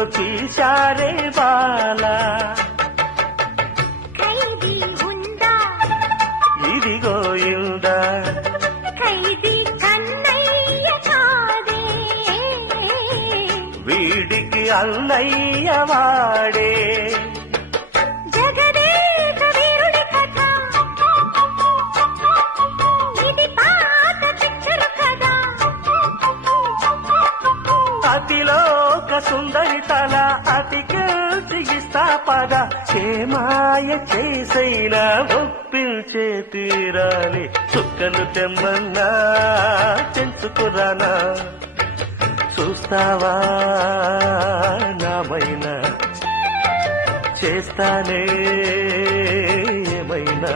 గుండు తీశారే బాలా ఖైదీ ఉందా ఇదిగో ఇందా ఖైదీ కన్నయ్య కాదే వీడికి అన్నయ్య వాడే జగదేక వీరుడి కథ ఇది పాత పిక్చర్ కదా అతిలోక సుందరి తల అతికిస్తా పద చేమాయ చేసైనా ఒప్పించే తీరాలి చుక్కలు తెమ్మన్నా తెంచుకురానా చూస్తావా నామైనా చేస్తానే ఏమైనా